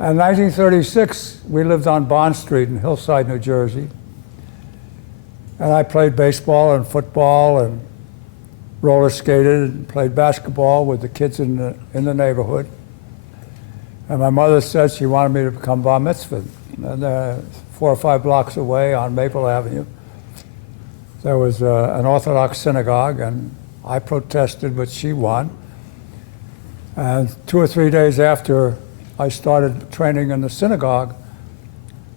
In 1936, we lived on Bond Street in Hillside, New Jersey. And I played baseball and football and roller skated and played basketball with the kids in the neighborhood. And my mother said she wanted me to become bar mitzvah. And 4 or 5 blocks away on Maple Avenue, there was an Orthodox synagogue, and I protested, but she won. And 2 or 3 days after I started training in the synagogue,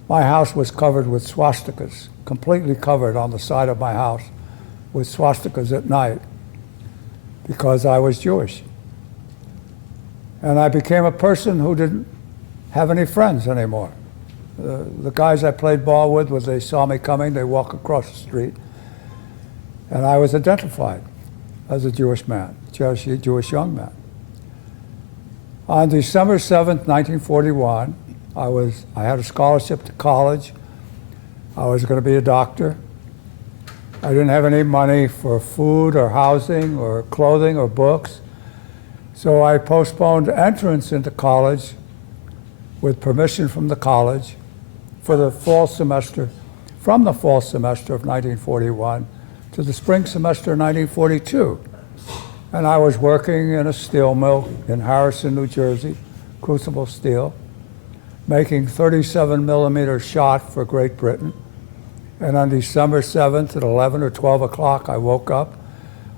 my house was covered with swastikas, completely covered on the side of my house with swastikas at night, because I was Jewish. And I became a person who didn't have any friends anymore. The guys I played ball with, when they saw me coming, they walk across the street. And I was identified as a Jewish man, Jewish young man. On December 7th, 1941, I had a scholarship to college. I was going to be a doctor. I didn't have any money for food or housing or clothing or books. So I postponed entrance into college with permission from the college for the fall semester, from the fall semester of 1941 to the spring semester of 1942. And I was working in a steel mill in Harrison, New Jersey, Crucible Steel, making 37 millimeter shot for Great Britain. And on December 7th at 11 or 12 o'clock, I woke up.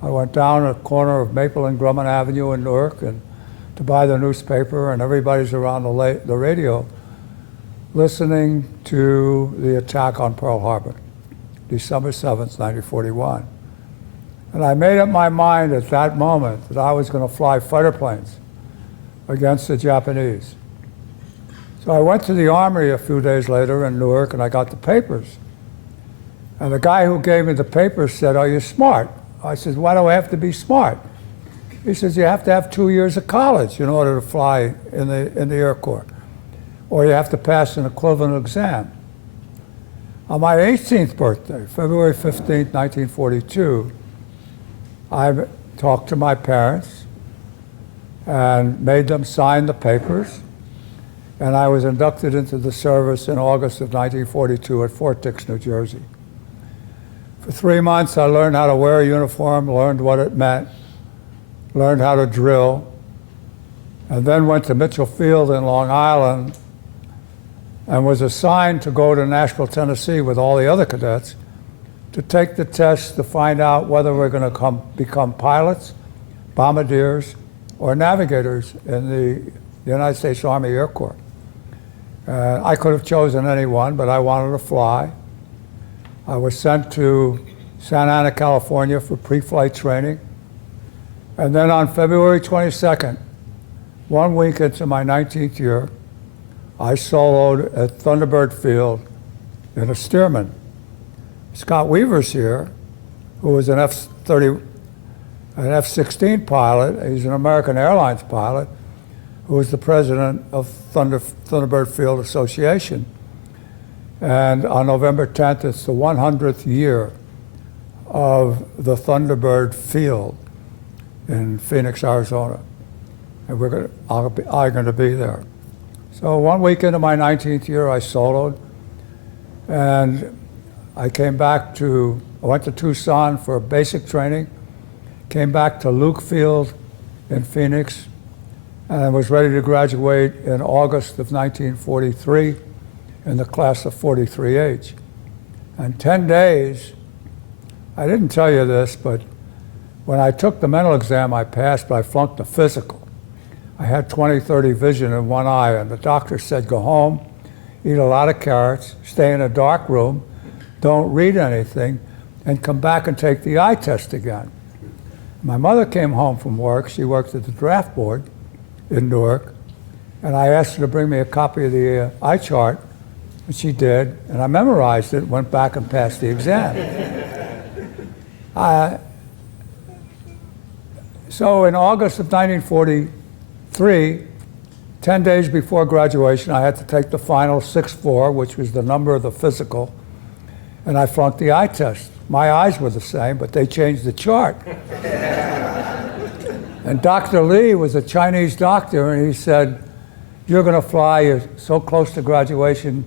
I went down a corner of Maple and Grumman Avenue in Newark and to buy the newspaper, and everybody's around the radio listening to the attack on Pearl Harbor, December 7th, 1941. And I made up my mind at that moment that I was going to fly fighter planes against the Japanese. So I went to the Armory a few days later in Newark, and I got the papers. And the guy who gave me the papers said, "Are you smart?" I said, "Why do I have to be smart?" He says, "You have to have 2 years of college in order to fly in the Air Corps, or you have to pass an equivalent exam." On my 18th birthday, February 15th, 1942, I talked to my parents and made them sign the papers, and I was inducted into the service in August of 1942 at Fort Dix, New Jersey. For 3 months, I learned how to wear a uniform, learned what it meant, learned how to drill, and then went to Mitchell Field in Long Island and was assigned to go to Nashville, Tennessee with all the other cadets to take the test to find out whether we're going to become pilots, bombardiers, or navigators in the United States Army Air Corps. I could have chosen any one, but I wanted to fly. I was sent to Santa Ana, California for pre-flight training. And then on February 22nd, 1 week into my 19th year, I soloed at Thunderbird Field in a Stearman. Scott Weaver's here, who was an F-16 pilot. He's an American Airlines pilot, who was the president of Thunderbird Field Association. And on November 10th, it's the 100th year of the Thunderbird Field in Phoenix, Arizona. And I'm going to be there. So 1 week into my 19th year, I soloed. And I went to Tucson for basic training, came back to Luke Field in Phoenix, and I was ready to graduate in August of 1943 in the class of 43H. And 10 days, I didn't tell you this, but when I took the mental exam, I passed, but I flunked the physical. I had 20/30 vision in one eye, and the doctor said, "Go home, eat a lot of carrots, stay in a dark room, don't read anything, and come back and take the eye test again." My mother came home from work. She worked at the draft board in Newark, and I asked her to bring me a copy of the eye chart, and she did, and I memorized it, went back and passed the exam. So in August of 1943, 10 days before graduation, I had to take the final 6-4, which was the number of the physical, and I flunked the eye test. My eyes were the same, but they changed the chart. And Dr. Lee was a Chinese doctor, and he said, you're going to fly, you're so close to graduation,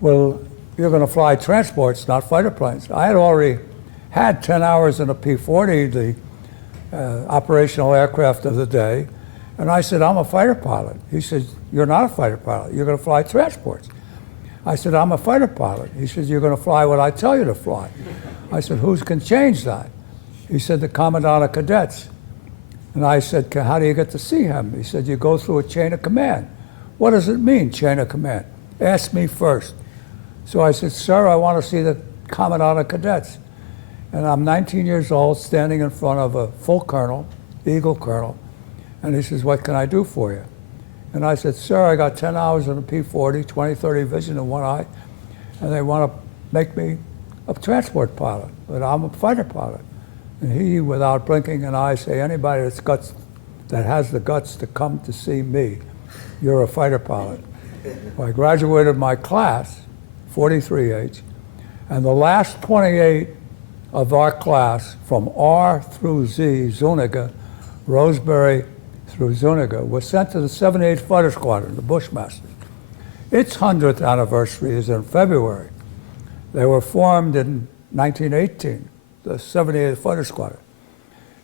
well, you're going to fly transports, not fighter planes. I had already had 10 hours in a P-40, the operational aircraft of the day, and I said, I'm a fighter pilot. He said, you're not a fighter pilot, you're going to fly transports. I said, I'm a fighter pilot. He said, you're going to fly what I tell you to fly. I said, who can change that? He said, the Commandant of Cadets. And I said, how do you get to see him? He said, you go through a chain of command. What does it mean, chain of command? Ask me first. So I said, sir, I want to see the Commandant of Cadets. And I'm 19 years old, standing in front of a full colonel, Eagle colonel, and he says, what can I do for you? And I said, sir, I got 10 hours in a P-40, 20/30 vision in one eye, and they want to make me a transport pilot, but I'm a fighter pilot. And he, without blinking an eye, say, anybody that has the guts to come to see me, you're a fighter pilot. Well, I graduated my class, 43H, and the last 28 of our class, from R through Z, Zuniga, Rosebery through Zuniga, was sent to the 78th Fighter Squadron, the Bushmasters. Its 100th anniversary is in February. They were formed in 1918, the 78th Fighter Squadron.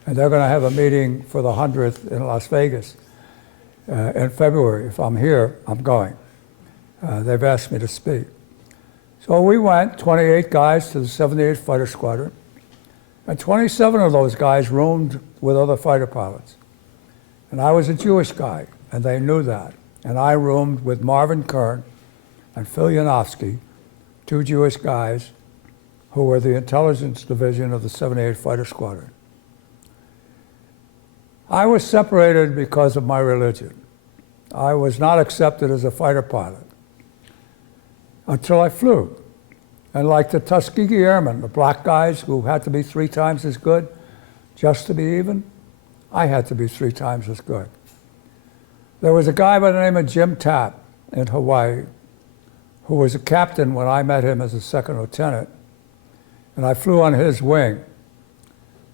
And they're going to have a meeting for the 100th in Las Vegas in February. If I'm here, I'm going. They've asked me to speak. So we went, 28 guys, to the 78th Fighter Squadron, and 27 of those guys roomed with other fighter pilots. And I was a Jewish guy, and they knew that. And I roomed with Marvin Kern and Phil Yanofsky, two Jewish guys who were the intelligence division of the 78th Fighter Squadron. I was separated because of my religion. I was not accepted as a fighter pilot until I flew. And like the Tuskegee Airmen, the black guys who had to be 3 times as good just to be even, I had to be 3 times as good. There was a guy by the name of Jim Tapp in Hawaii who was a captain when I met him as a second lieutenant, and I flew on his wing.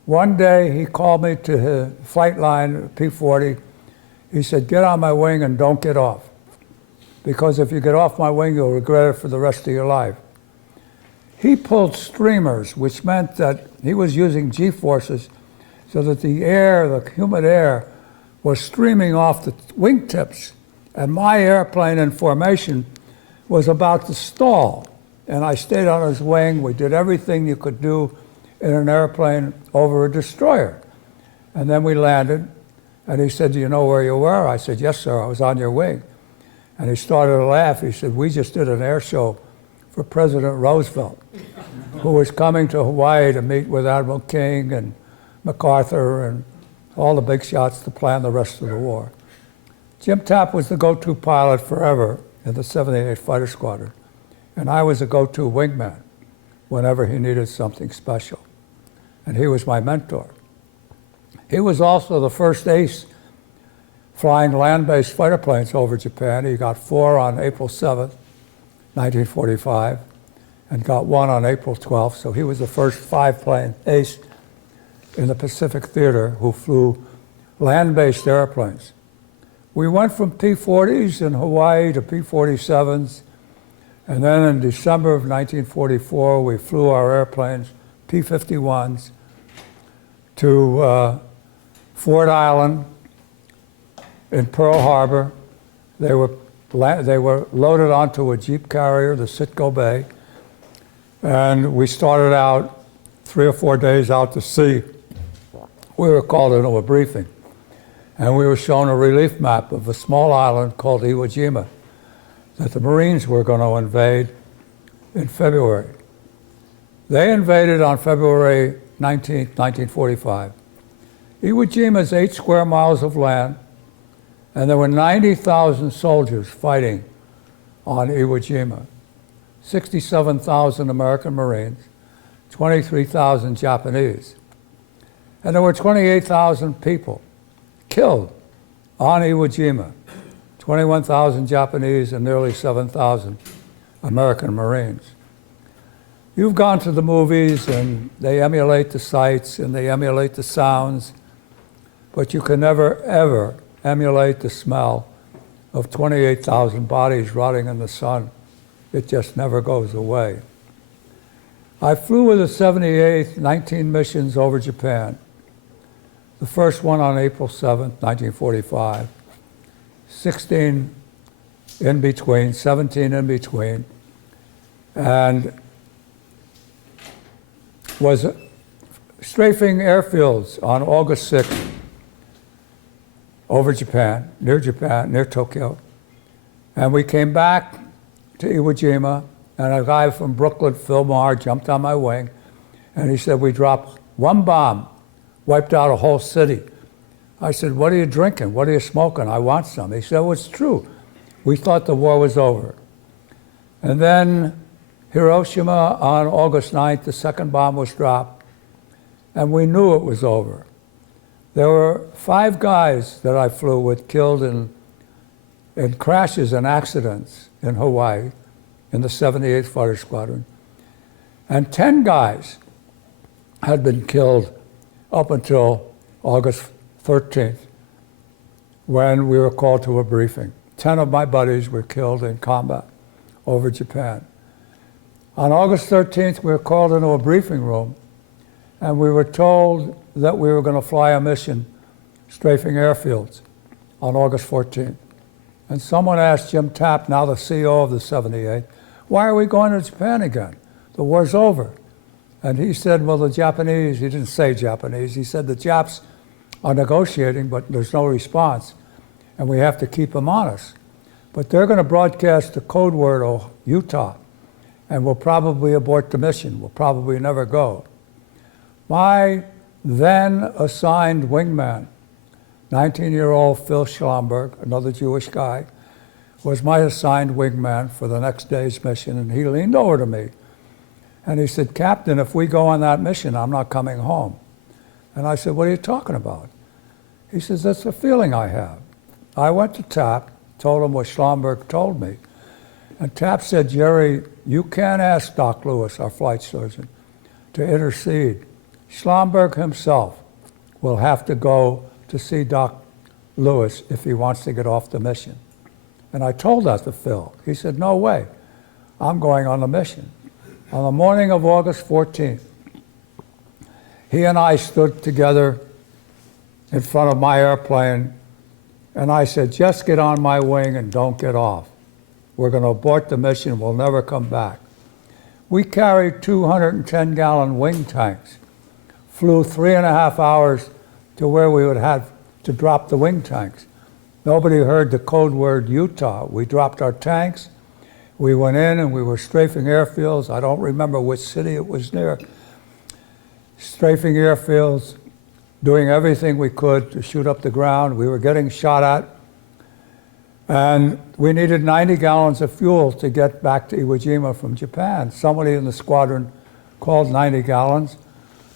One day he called me to his flight line, P-40. He said, get on my wing and don't get off, because if you get off my wing, you'll regret it for the rest of your life. He pulled streamers, which meant that he was using G-forces so that the air, the humid air, was streaming off the wingtips. And my airplane in formation was about to stall. And I stayed on his wing. We did everything you could do in an airplane over a destroyer. And then we landed, and he said, do you know where you were? I said, yes, sir, I was on your wing. And he started to laugh. He said, we just did an air show for President Roosevelt, who was coming to Hawaii to meet with Admiral King and MacArthur and all the big shots to plan the rest of the war. Jim Tapp was the go-to pilot forever in the 78th Fighter Squadron, and I was a go-to wingman whenever he needed something special. And he was my mentor. He was also the first ace flying land-based fighter planes over Japan. He got 4 on April 7th, 1945, and got 1 on April 12th, so he was the first 5-plane ace in the Pacific Theater who flew land-based airplanes. We went from P-40s in Hawaii to P-47s, and then in December of 1944, we flew our airplanes, P-51s, to Ford Island in Pearl Harbor. They were loaded onto a Jeep carrier, the Citgo Bay, and we started out 3 or 4 days out to sea. We were called into a briefing, and we were shown a relief map of a small island called Iwo Jima that the Marines were going to invade in February. They invaded on February 19, 1945. Iwo Jima is 8 square miles of land, and there were 90,000 soldiers fighting on Iwo Jima. 67,000 American Marines, 23,000 Japanese. And there were 28,000 people killed on Iwo Jima, 21,000 Japanese and nearly 7,000 American Marines. You've gone to the movies and they emulate the sights and they emulate the sounds, but you can never, ever emulate the smell of 28,000 bodies rotting in the sun. It just never goes away. I flew with the 78th, 19 missions over Japan. The first one on April 7th, 1945. 16 in between, 17 in between, and was strafing airfields on August 6th over Japan, near Tokyo. And we came back to Iwo Jima, and a guy from Brooklyn, Phil Maher, jumped on my wing, and he said, we dropped one bomb, wiped out a whole city. I said, what are you drinking? What are you smoking? I want some. He said, well, it's true. We thought the war was over. And then Hiroshima on August 9th, the second bomb was dropped, and we knew it was over. There were 5 guys that I flew with killed in crashes and accidents in Hawaii in the 78th Fighter Squadron. And 10 guys had been killed up until August 13th, when we were called to a briefing. 10 of my buddies were killed in combat over Japan. On August 13th, we were called into a briefing room, and we were told that we were going to fly a mission strafing airfields on August 14th. And someone asked Jim Tapp, now the CEO of the 78th, why are we going to Japan again? The war's over. And he said, well, the Japanese, he didn't say Japanese, he said the Japs are negotiating, but there's no response, and we have to keep them honest. But they're going to broadcast the code word, Utah, and we'll probably abort the mission. We'll probably never go. My then assigned wingman, 19-year-old Phil Schlamberg, another Jewish guy, was my assigned wingman for the next day's mission, and he leaned over to me, and he said, Captain, if we go on that mission, I'm not coming home. And I said, what are you talking about? He says, that's the feeling I have. I went to Tapp, told him what Schlamberg told me. And Tapp said, Jerry, you can't ask Doc Lewis, our flight surgeon, to intercede. Schlamberg himself will have to go to see Doc Lewis if he wants to get off the mission. And I told that to Phil. He said, no way, I'm going on the mission. On the morning of August 14th, he and I stood together in front of my airplane, and I said, just get on my wing and don't get off. We're going to abort the mission, we'll never come back. We carried 210-gallon wing tanks, flew 3.5 hours to where we would have to drop the wing tanks. Nobody heard the code word Utah. We dropped our tanks, we went in and we were strafing airfields. I don't remember which city it was near. Strafing airfields, doing everything we could to shoot up the ground. We were getting shot at, and we needed 90 gallons of fuel to get back to Iwo Jima from Japan. Somebody in the squadron called 90 gallons.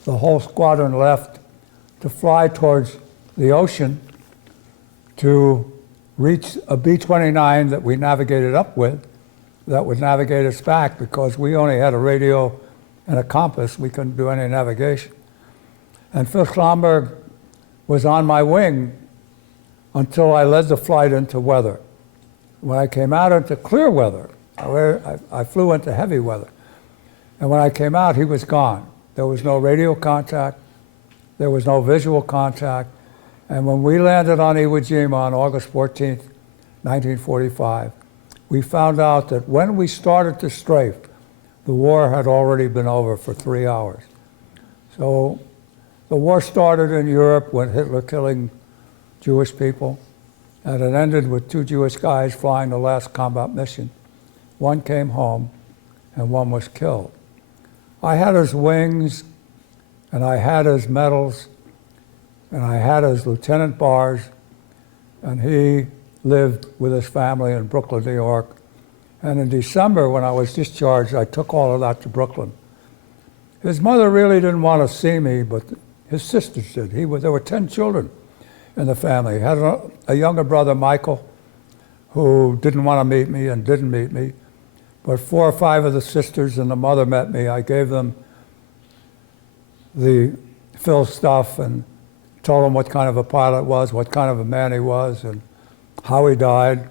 The whole squadron left to fly towards the ocean to reach a B-29 that we navigated up with that would navigate us back, because we only had a radio and a compass. We couldn't do any navigation. And Phil Schlamberg was on my wing until I led the flight into weather. When I came out into clear weather, I flew into heavy weather. And when I came out, he was gone. There was no radio contact. There was no visual contact. And when we landed on Iwo Jima on August 14th, 1945, we found out that when we started to strafe, the war had already been over for 3 hours. So the war started in Europe with Hitler killing Jewish people, and it ended with 2 Jewish guys flying the last combat mission. One came home, and one was killed. I had his wings, and I had his medals, and I had his lieutenant bars, and he lived with his family in Brooklyn, New York. And in December, when I was discharged, I took all of that to Brooklyn. His mother really didn't want to see me, but his sisters did. There were 10 children in the family. He had a younger brother, Michael, who didn't want to meet me and didn't meet me. But 4 or 5 of the sisters and the mother met me. I gave them the Phil stuff and told them what kind of a pilot was, what kind of a man he was, and how he died.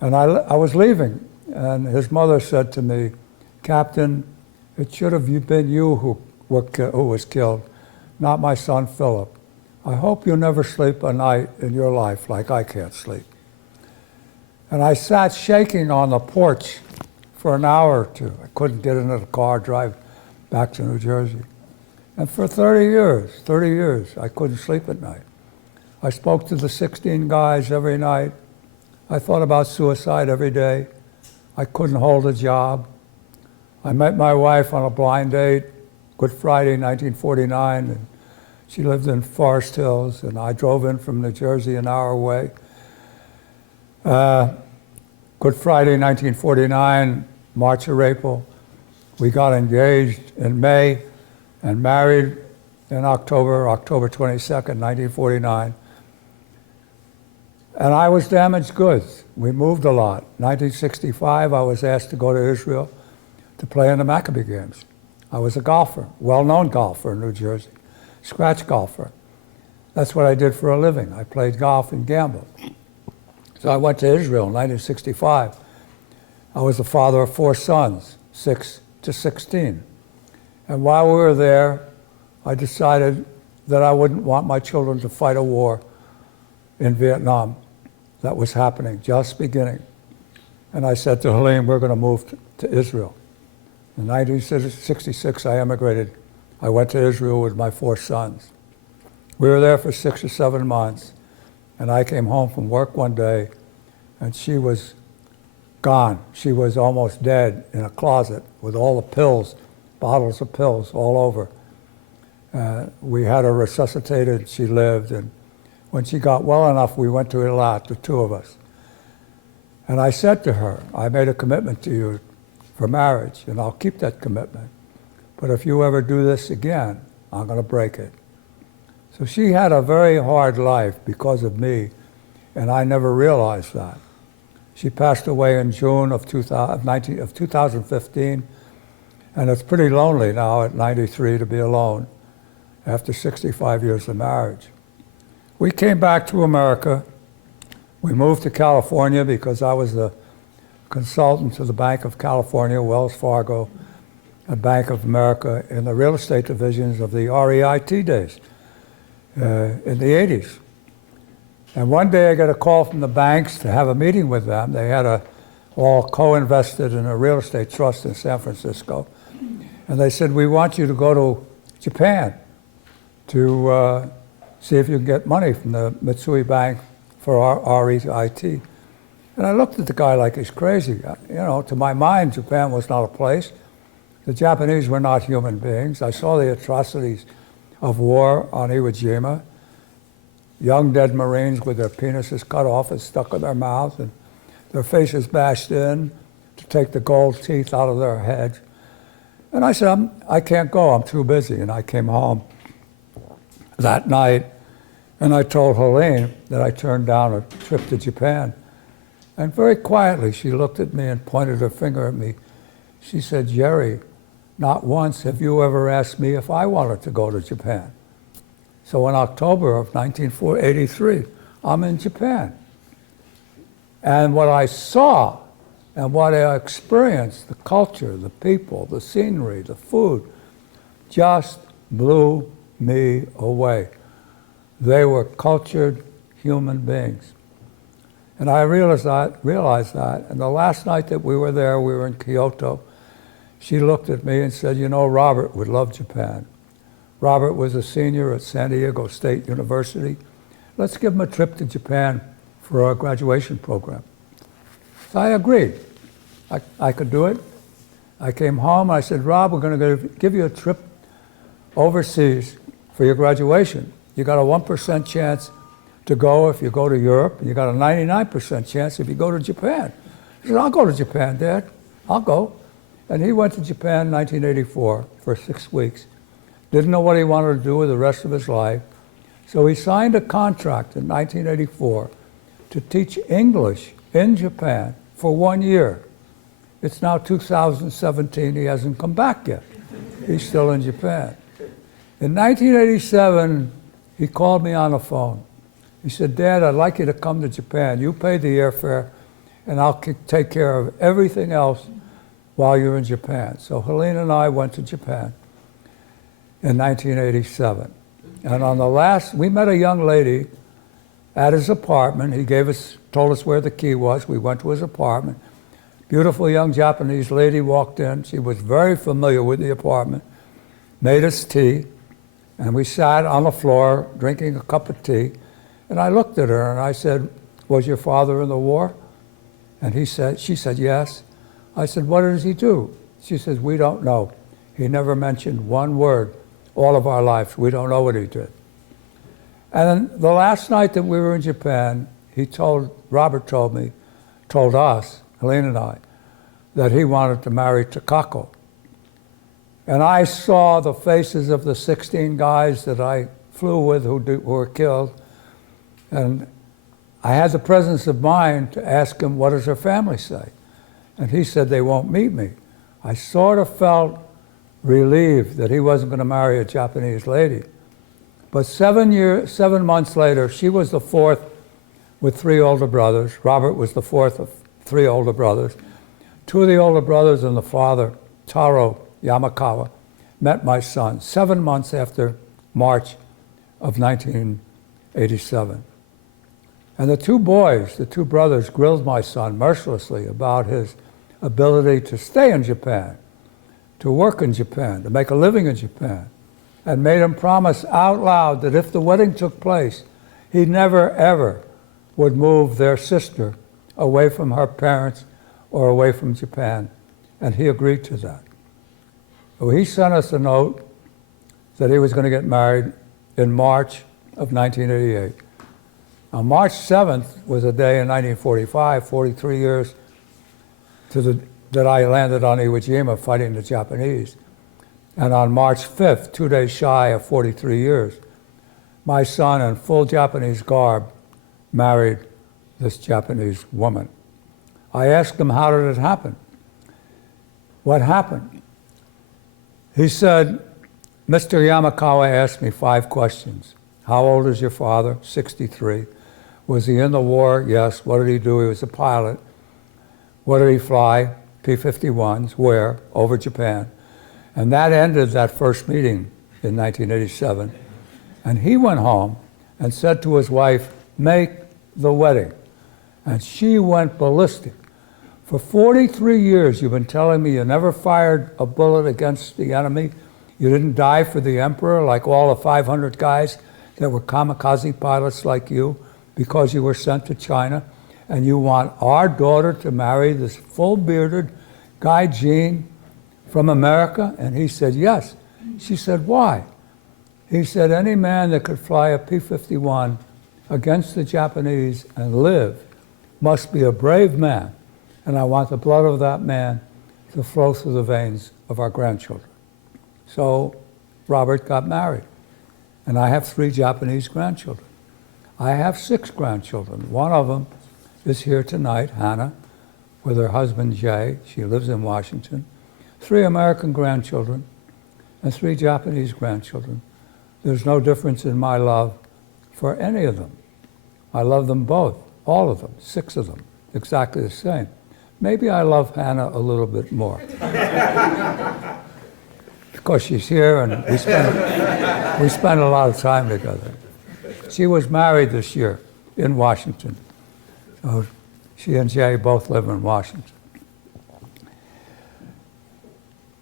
And I was leaving, and his mother said to me, "Captain, it should have been you who was killed, not my son Philip. I hope you never sleep a night in your life like I can't sleep." And I sat shaking on the porch for an hour or two. I couldn't get into the car, drive back to New Jersey. And for 30 years, I couldn't sleep at night. I spoke to the 16 guys every night. I thought about suicide every day. I couldn't hold a job. I met my wife on a blind date, Good Friday, 1949, and she lived in Forest Hills, and I drove in from New Jersey an hour away. Good Friday, 1949, March or April. We got engaged in May and married in October 22nd, 1949. And I was damaged goods. We moved a lot. 1965, I was asked to go to Israel to play in the Maccabee games. I was a golfer, well-known golfer in New Jersey, scratch golfer. That's what I did for a living. I played golf and gambled. So I went to Israel in 1965. I was the father of 4 sons, 6 to 16. And while we were there, I decided that I wouldn't want my children to fight a war in Vietnam that was happening, just beginning. And I said to Helene, we're going to move to Israel. In 1966, I emigrated. I went to Israel with my 4 sons. We were there for 6 or 7 months, and I came home from work one day, and she was gone. She was almost dead in a closet with all the pills, bottles of pills all over. We had her resuscitated. She lived, and when she got well enough, we went to Eilat, the 2 of us. And I said to her, I made a commitment to you for marriage, and I'll keep that commitment. But if you ever do this again, I'm going to break it. So she had a very hard life because of me, and I never realized that. She passed away in June of 2015, and it's pretty lonely now at 93 to be alone after 65 years of marriage. We came back to America. We moved to California because I was the consultant to the Bank of California, Wells Fargo, and Bank of America in the real estate divisions of the REIT days in the 80s. And one day I got a call from the banks to have a meeting with them. They had all co-invested in a real estate trust in San Francisco. And they said, we want you to go to Japan to see if you can get money from the Mitsui Bank for our REIT. And I looked at the guy like he's crazy. You know, to my mind, Japan was not a place. The Japanese were not human beings. I saw the atrocities of war on Iwo Jima. Young dead Marines with their penises cut off and stuck in their mouth and their faces bashed in to take the gold teeth out of their heads. And I said, I can't go, I'm too busy. And I came home that night, and I told Helene that I turned down a trip to Japan. And very quietly, she looked at me and pointed her finger at me. She said, Jerry, not once have you ever asked me if I wanted to go to Japan. So in October of 1983, I'm in Japan. And what I saw and what I experienced, the culture, the people, the scenery, the food, just blew me away. They were cultured human beings. And I realized that. And the last night that we were there, we were in Kyoto, she looked at me and said, you know, Robert would love Japan. Robert was a senior at San Diego State University. Let's give him a trip to Japan for our graduation program. So I agreed. I could do it. I came home, I said, Rob, we're going to give you a trip overseas for your graduation. You got a 1% chance to go if you go to Europe, and you got a 99% chance if you go to Japan. He said, I'll go to Japan, Dad. I'll go. And he went to Japan in 1984 for 6 weeks. Didn't know what he wanted to do with the rest of his life. So he signed a contract in 1984 to teach English in Japan for 1 year. It's now 2017, he hasn't come back yet. He's still in Japan. In 1987, he called me on the phone. He said, Dad, I'd like you to come to Japan. You pay the airfare, and I'll take care of everything else while you're in Japan. So Helene and I went to Japan in 1987. And on the last, we met a young lady at his apartment. He told us where the key was. We went to his apartment. Beautiful young Japanese lady walked in. She was very familiar with the apartment, made us tea, and we sat on the floor drinking a cup of tea. And I looked at her and I said, "Was your father in the war?" And she said, "Yes." I said, "What does he do?" She says, "We don't know. He never mentioned one word all of our lives. We don't know what he did." And then the last night that we were in Japan, Robert told us, Helene and I, that he wanted to marry Takako. And I saw the faces of the 16 guys that I flew with who were killed, and I had the presence of mind to ask him, "What does her family say?" And he said, "They won't meet me." I sort of felt relieved that he wasn't going to marry a Japanese lady. But 7 months later, she was the fourth with 3 older brothers. Robert was the fourth of 3 older brothers. 2 of the older brothers and the father, Taro Yamakawa, met my son 7 months after March of 1987. And the 2 boys, the 2 brothers, grilled my son mercilessly about his ability to stay in Japan, to work in Japan, to make a living in Japan, and made him promise out loud that if the wedding took place, he never, ever would move their sister away from her parents or away from Japan. And he agreed to that. So he sent us a note that he was going to get married in March of 1988. Now, March 7th was a day in 1945, 43 years that I landed on Iwo Jima fighting the Japanese. And on March 5th, 2 days shy of 43 years, my son, in full Japanese garb, married this Japanese woman. I asked him, "How did it happen? What happened?" He said, "Mr. Yamakawa asked me 5 questions. How old is your father? 63. Was he in the war? Yes. What did he do? He was a pilot. What did he fly? P-51s. Where? Over Japan." And that ended that first meeting in 1987. And he went home and said to his wife, "Make the wedding." And she went ballistic. "For 43 years, you've been telling me you never fired a bullet against the enemy. You didn't die for the emperor like all the 500 guys that were kamikaze pilots like you because you were sent to China. And you want our daughter to marry this full-bearded guy, Gene, from America?" And he said, "Yes." She said, "Why?" He said, "Any man that could fly a P-51 against the Japanese and live must be a brave man. And I want the blood of that man to flow through the veins of our grandchildren." So Robert got married. And I have 3 Japanese grandchildren. I have 6 grandchildren. One of them is here tonight, Hannah, with her husband, Jay. She lives in Washington. 3 American grandchildren and 3 Japanese grandchildren. There's no difference in my love for any of them. I love them both, all of them, 6 of them, exactly the same. Maybe I love Hannah a little bit more. Because she's here and we spend a lot of time together. She was married this year in Washington. So she and Jay both live in Washington.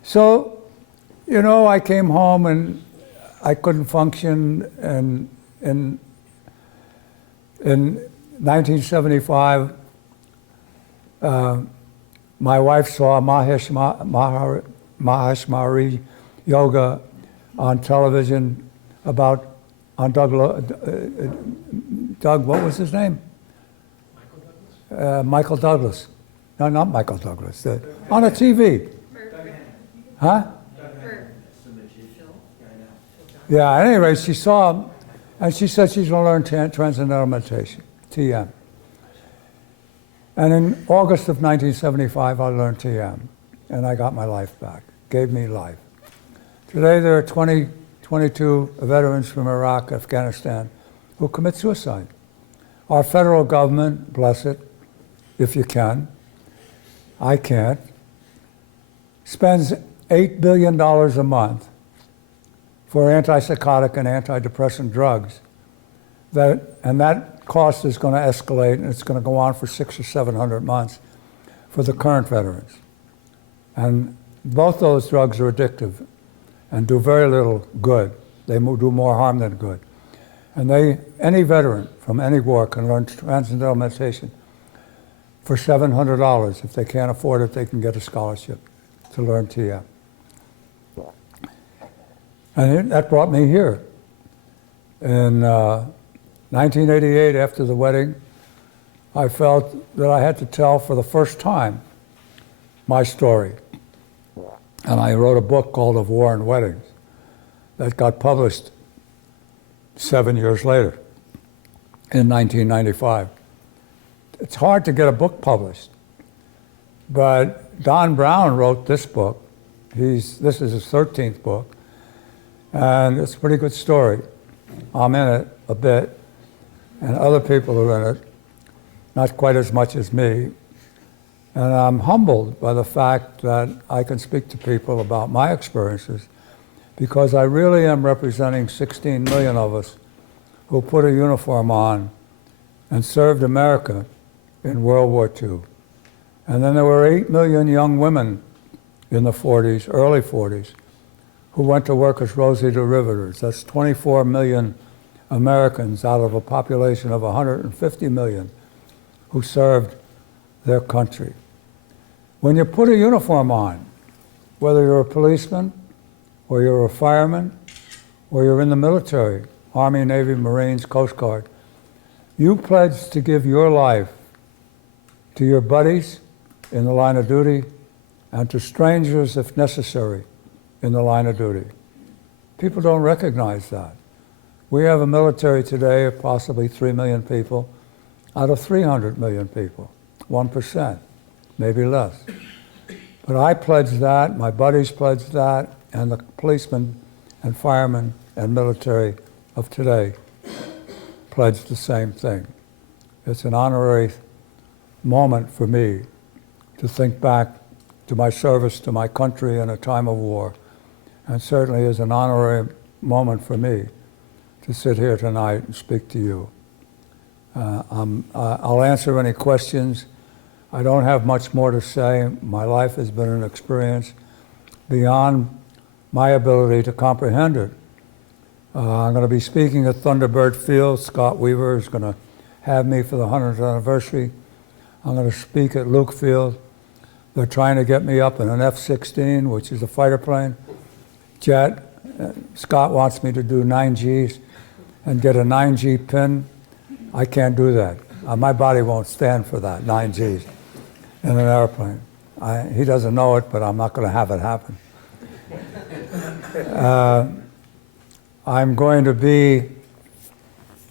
So, I came home and I couldn't function, and in 1975, my wife saw Maheshwari Yoga on television on Doug, what was his name? Michael Douglas. No, not Michael Douglas. On a TV. Huh? Yeah, at any rate, she saw him, and she said she's going to learn Transcendental Meditation, TM. And in August of 1975, I learned TM, and I got my life back, gave me life. Today, there are 22 veterans from Iraq, Afghanistan, who commit suicide. Our federal government, bless it, if you can. I can't. Spends $8 billion a month for antipsychotic and antidepressant drugs. And that cost is going to escalate, and it's going to go on for 600 or 700 months for the current veterans. And both those drugs are addictive and do very little good. They do more harm than good. And any veteran from any war can learn transcendental meditation for $700. If they can't afford it, they can get a scholarship to learn TM. And that brought me here. In 1988, after the wedding, I felt that I had to tell for the first time my story. And I wrote a book called Of War and Weddings that got published 7 years later, in 1995. It's hard to get a book published, but Don Brown wrote this book. This is his 13th book, and it's a pretty good story. I'm in it a bit, and other people are in it, not quite as much as me. And I'm humbled by the fact that I can speak to people about my experiences, because I really am representing 16 million of us who put a uniform on and served America in World War II. And then there were 8 million young women in the 40s, early 40s, who went to work as Rosie the Riveters. That's 24 million Americans out of a population of 150 million who served their country. When you put a uniform on, whether you're a policeman, or you're a fireman, or you're in the military, Army, Navy, Marines, Coast Guard, you pledge to give your life to your buddies in the line of duty and to strangers, if necessary, in the line of duty. People don't recognize that. We have a military today of possibly 3 million people out of 300 million people, 1%, maybe less. But I pledge that, my buddies pledge that, and the policemen and firemen and military of today pledge the same thing. It's an honorary moment for me to think back to my service to my country in a time of war, and certainly is an honorary moment for me to sit here tonight and speak to you. I'll answer any questions. I don't have much more to say. My life has been an experience beyond my ability to comprehend it. I'm going to be speaking at Thunderbird Field. Scott Weaver is going to have me for the 100th anniversary. I'm going to speak at Luke Field. They're trying to get me up in an F-16, which is a fighter plane, jet. Scott wants me to do 9Gs and get a 9G pin. I can't do that. My body won't stand for that, 9Gs in an airplane. He doesn't know it, but I'm not going to have it happen. I'm going to be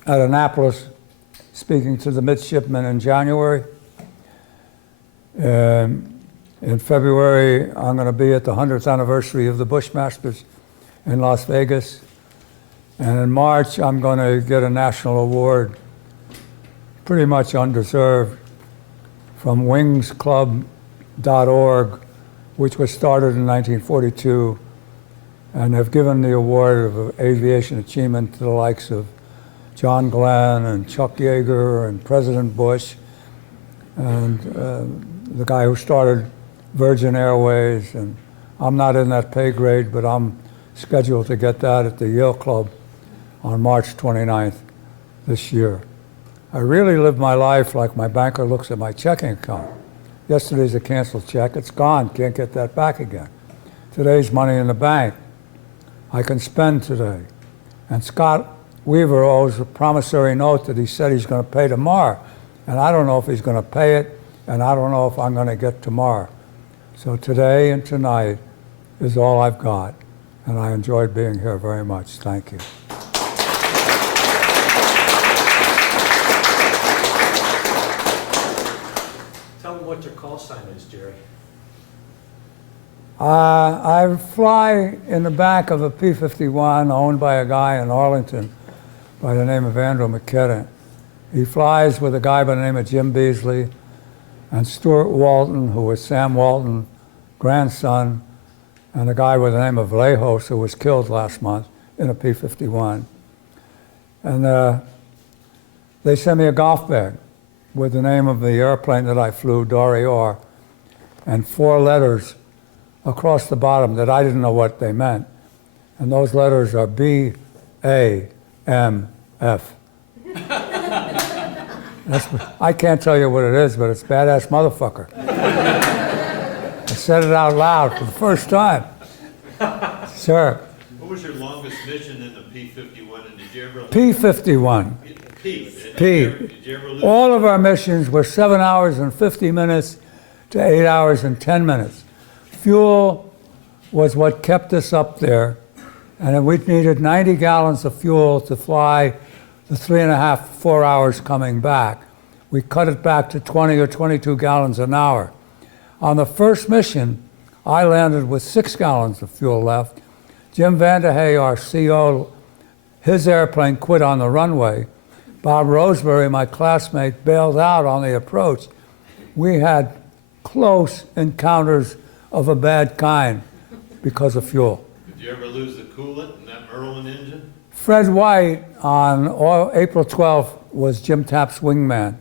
at Annapolis speaking to the midshipmen in January. In February, I'm going to be at the 100th anniversary of the Bushmasters in Las Vegas. And in March, I'm going to get a national award, pretty much undeserved, from wingsclub.org, which was started in 1942, and have given the award of aviation achievement to the likes of John Glenn and Chuck Yeager and President Bush, and the guy who started Virgin Airways. And I'm not in that pay grade, but I'm scheduled to get that at the Yale Club on March 29th this year. I really live my life like my banker looks at my checking account. Yesterday's a canceled check, it's gone, can't get that back again. Today's money in the bank, I can spend today. And Scott Weaver owes a promissory note that he said he's going to pay tomorrow. And I don't know if he's going to pay it, and I don't know if I'm going to get tomorrow. So today and tonight is all I've got. And I enjoyed being here very much. Thank you. Tell me what your call sign is, Jerry. I fly in the back of a P-51 owned by a guy in Arlington by the name of Andrew McKedden. He flies with a guy by the name of Jim Beasley, and Stuart Walton, who was Sam Walton's grandson, and a guy with the name of Lejos, who was killed last month in a P-51. And they sent me a golf bag with the name of the airplane that I flew, Dorior, and 4 letters across the bottom that I didn't know what they meant. And those letters are B, A, M, F. I can't tell you what it is, but it's badass motherfucker. I said it out loud for the first time. Sir. What was your longest mission in the P-51, and did you ever... P-51. P. P. Did you ever lose... All of our missions were 7 hours and 50 minutes to 8 hours and 10 minutes. Fuel was what kept us up there, and we needed 90 gallons of fuel to fly the 3.5, 4 hours coming back. We cut it back to 20 or 22 gallons an hour. On the first mission, I landed with 6 gallons of fuel left. Jim Vanderhey, our CO, his airplane quit on the runway. Bob Roseberry, my classmate, bailed out on the approach. We had close encounters of a bad kind because of fuel. Did you ever lose the coolant in that Merlin engine? Fred White on April 12th was Jim Tapp's wingman,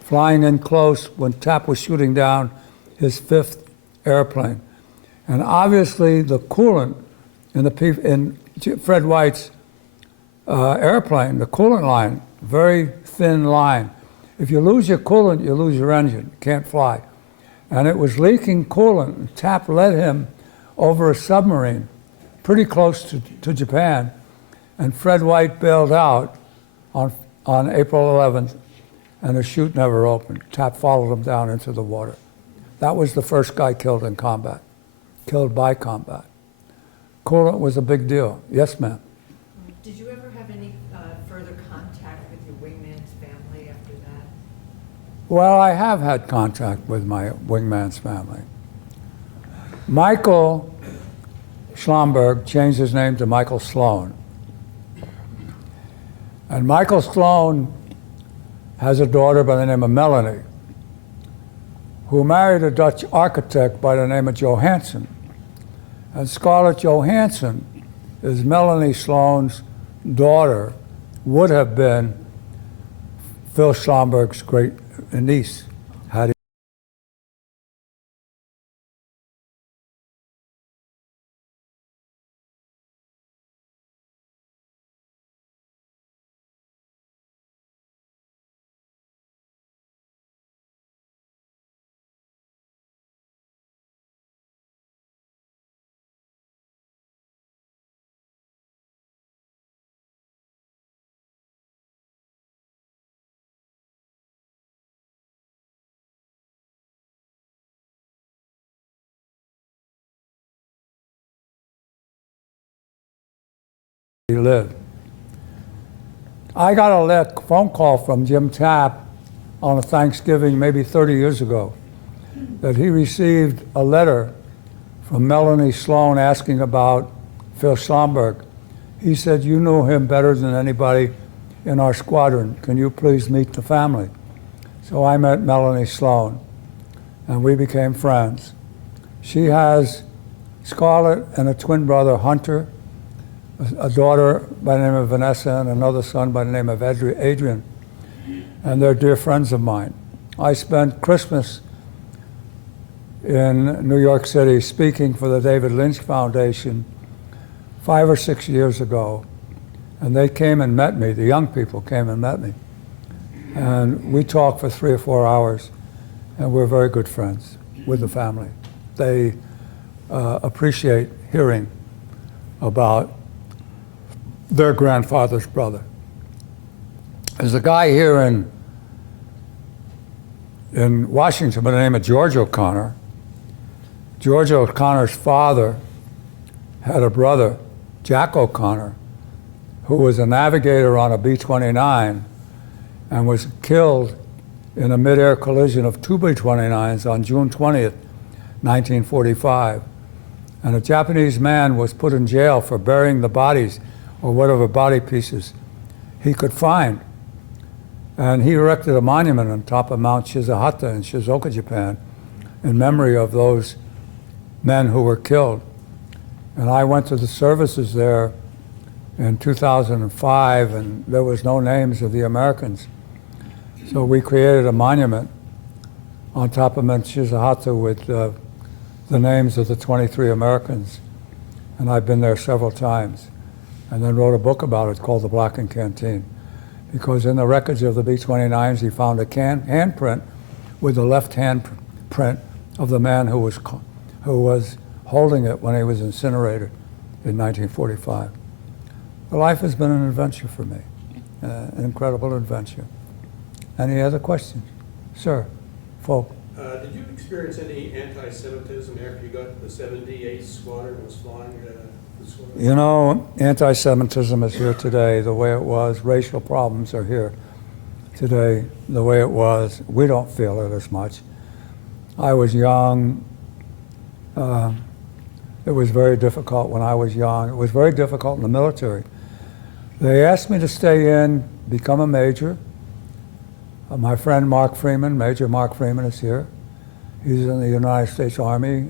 flying in close when Tapp was shooting down his 5th airplane. And obviously the coolant in Fred White's airplane, the coolant line, very thin line. If you lose your coolant, you lose your engine, you can't fly. And it was leaking coolant, and Tapp led him over a submarine pretty close to Japan, and Fred White bailed out on April 11th, and the chute never opened. Tapp followed him down into the water. That was the first guy killed in combat, killed by combat. Coolant was a big deal. Yes, ma'am. Did you ever have any further contact with your wingman's family after that? Well, I have had contact with my wingman's family. Michael Schlamberg changed his name to Michael Sloan. And Michael Sloan has a daughter by the name of Melanie, who married a Dutch architect by the name of Johansson. And Scarlett Johansson is Melanie Sloan's daughter, would have been Phil Schlamberg's great niece, had he lived. I got a phone call from Jim Tapp on a Thanksgiving maybe 30 years ago that he received a letter from Melanie Sloan asking about Phil Schlamberg. He said, "You knew him better than anybody in our squadron. Can you please meet the family?" So I met Melanie Sloan, and we became friends. She has Scarlett and a twin brother, Hunter, a daughter by the name of Vanessa, and another son by the name of Adrian. And they're dear friends of mine. I spent Christmas in New York City speaking for the David Lynch Foundation 5 or 6 years ago. And they came and met me, the young people came and met me. And we talked for 3 or 4 hours, and we're very good friends with the family. They appreciate hearing about their grandfather's brother. There's a guy here in Washington by the name of George O'Connor. George O'Connor's father had a brother, Jack O'Connor, who was a navigator on a B-29 and was killed in a mid-air collision of 2 B-29s on June 20th, 1945. And a Japanese man was put in jail for burying the bodies or whatever body pieces he could find. And he erected a monument on top of Mount Shizahata in Shizuoka, Japan, in memory of those men who were killed. And I went to the services there in 2005, and there was no names of the Americans. So we created a monument on top of Mount Shizahata with the names of the 23 Americans. And I've been there several times. And then wrote a book about it called The Blackened Canteen. Because in the wreckage of the B-29s, he found a handprint with the left hand print of the man who was holding it when he was incinerated in 1945. The life has been an adventure for me, an incredible adventure. Any other questions? Sir, folk. Did you experience any anti-Semitism after you got the 78th Squadron was flying the squadron? You know, anti-Semitism is here today the way it was. Racial problems are here today the way it was. We don't feel it as much. I was young. It was very difficult when I was young. It was very difficult in the military. They asked me to stay in, become a major. My friend Mark Freeman, Major Mark Freeman, is here. He's in the United States Army,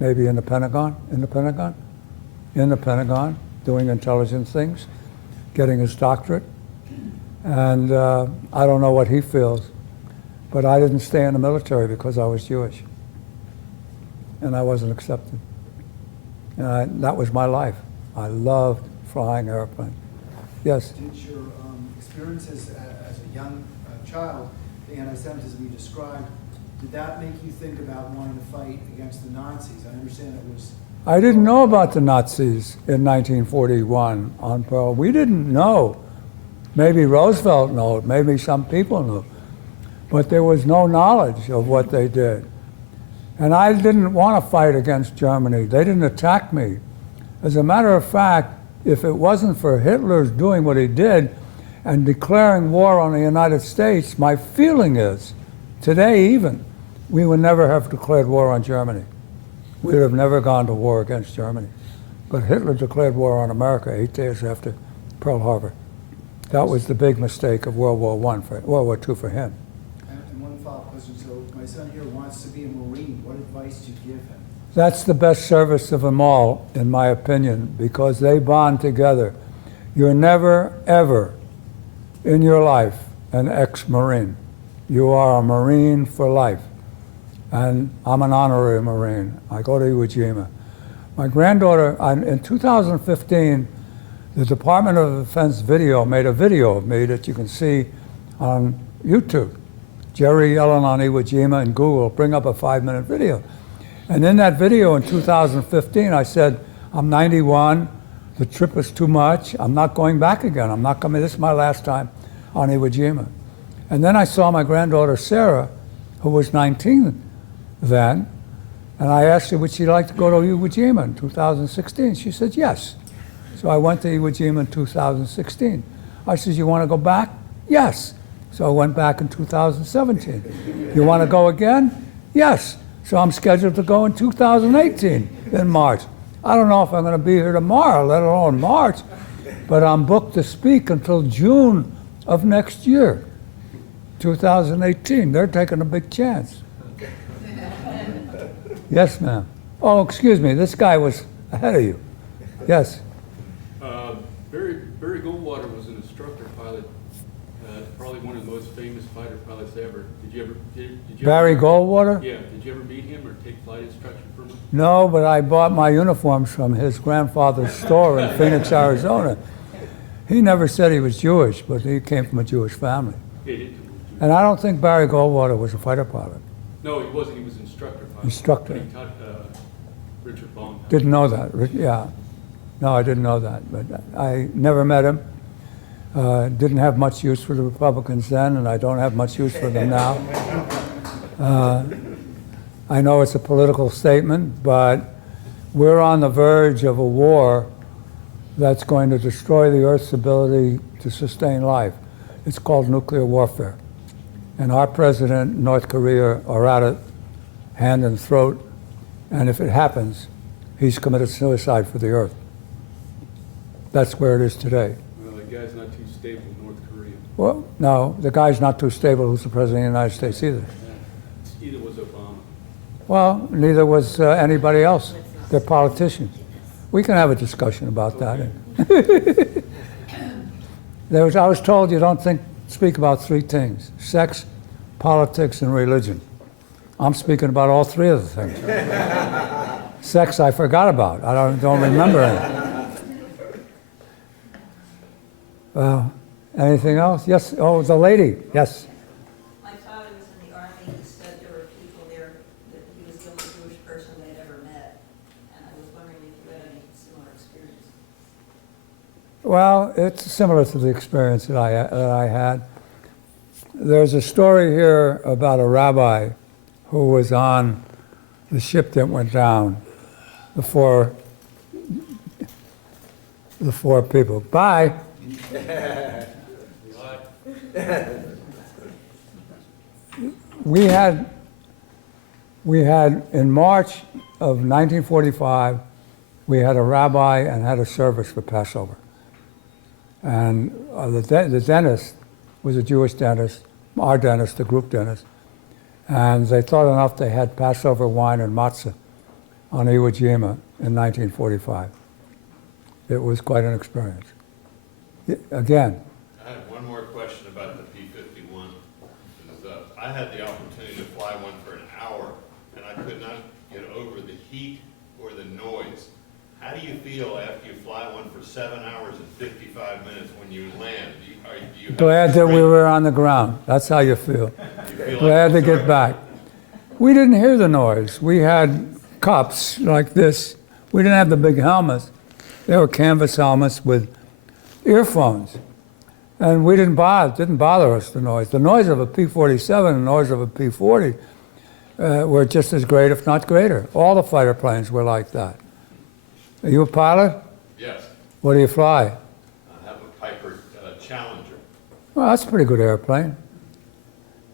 maybe in the Pentagon, doing intelligence things, getting his doctorate. And I don't know what he feels, but I didn't stay in the military because I was Jewish. And I wasn't accepted. And that was my life. I loved flying airplanes. Yes? Did your experiences as a young child, the anti-Semitism you described, did that make you think about wanting to fight against the Nazis? I understand it was... I didn't know about the Nazis in 1941 on Pearl. We didn't know. Maybe Roosevelt knew, maybe some people knew. But there was no knowledge of what they did. And I didn't want to fight against Germany. They didn't attack me. As a matter of fact, if it wasn't for Hitler's doing what he did and declaring war on the United States, my feeling is, today even, we would never have declared war on Germany. We would have never gone to war against Germany. But Hitler declared war on America 8 days after Pearl Harbor. That was the big mistake of World War II for him. And one follow-up question. So my son here wants to be a Marine. What advice do you give him? That's the best service of them all, in my opinion, because they bond together. You're never, ever in your life an ex-Marine. You are a Marine for life. And I'm an honorary Marine. I go to Iwo Jima. My granddaughter, in 2015, the Department of Defense made a video of me that you can see on YouTube. Jerry Yellin on Iwo Jima and Google, bring up a 5-minute video. And in that video in 2015, I said, I'm 91, the trip was too much, I'm not going back again, I'm not coming, this is my last time on Iwo Jima. And then I saw my granddaughter Sarah, who was 19 then, and I asked her, would she like to go to Iwo Jima in 2016? She said, yes. So I went to Iwo Jima in 2016. I said, you want to go back? Yes. So I went back in 2017. You want to go again? Yes. So I'm scheduled to go in 2018 in March. I don't know if I'm going to be here tomorrow, let alone March, but I'm booked to speak until June of next year, 2018. They're taking a big chance. Yes, ma'am. Oh, excuse me, this guy was ahead of you. Yes. Barry Goldwater was an instructor pilot, probably one of the most famous fighter pilots ever. Did you ever Barry Goldwater? Yeah. Did you ever meet him or take flight instruction from him? No, but I bought my uniforms from his grandfather's store in Phoenix, Arizona. He never said he was Jewish, but he came from a Jewish family. Yeah, he did. And I don't think Barry Goldwater was a fighter pilot. No, he wasn't. He was an instructor pilot. Instructor. But he taught Richard Bond. Didn't know that, yeah. No, I didn't know that, but I never met him. Didn't have much use for the Republicans then, and I don't have much use for them now. I know it's a political statement, but we're on the verge of a war that's going to destroy the Earth's ability to sustain life. It's called nuclear warfare. And our president and North Korea are at it, hand and throat, and if it happens, he's committed suicide for the Earth. That's where it is today. Well, The guy's not too stable in North Korea. Well, no, the guy's not too stable who's the president of the United States either. Either was Obama. Well, neither was anybody else. They're politicians. We can have a discussion about that. I was told you don't speak about three things: sex, politics, and religion. I'm speaking about all three of the things. Sex, I forgot about. I don't remember it. Anything else? Yes. Oh, the lady. Yes. My father was in the army. He said there were people there that he was the only Jewish person they'd ever met. And I was wondering if you had any similar experience. Well, it's similar to the experience that I had. There's a story here about a rabbi who was on the ship that went down. The four people. Bye. We had in March of 1945, we had a rabbi and had a service for Passover. And the dentist was a Jewish dentist, our dentist, the group dentist. And they thought enough they had Passover wine and matzah on Iwo Jima in 1945. It was quite an experience. Again, I have one more question about the P-51. I had the opportunity to fly one for an hour, and I could not get over the heat or the noise. How do you feel after you fly one for 7 hours and 55 minutes when you land? Do you have glad that we strength? were on the ground. That's how you feel. You feel Glad to like- get back. We didn't hear the noise. We had cups like this. We didn't have the big helmets. They were canvas helmets with earphones. And we didn't bother us, the noise. The noise of a P-47 and the noise of a P-40 were just as great, if not greater. All the fighter planes were like that. Are you a pilot? Yes, What do you fly? I have a Piper Challenger. Well, that's a pretty good airplane.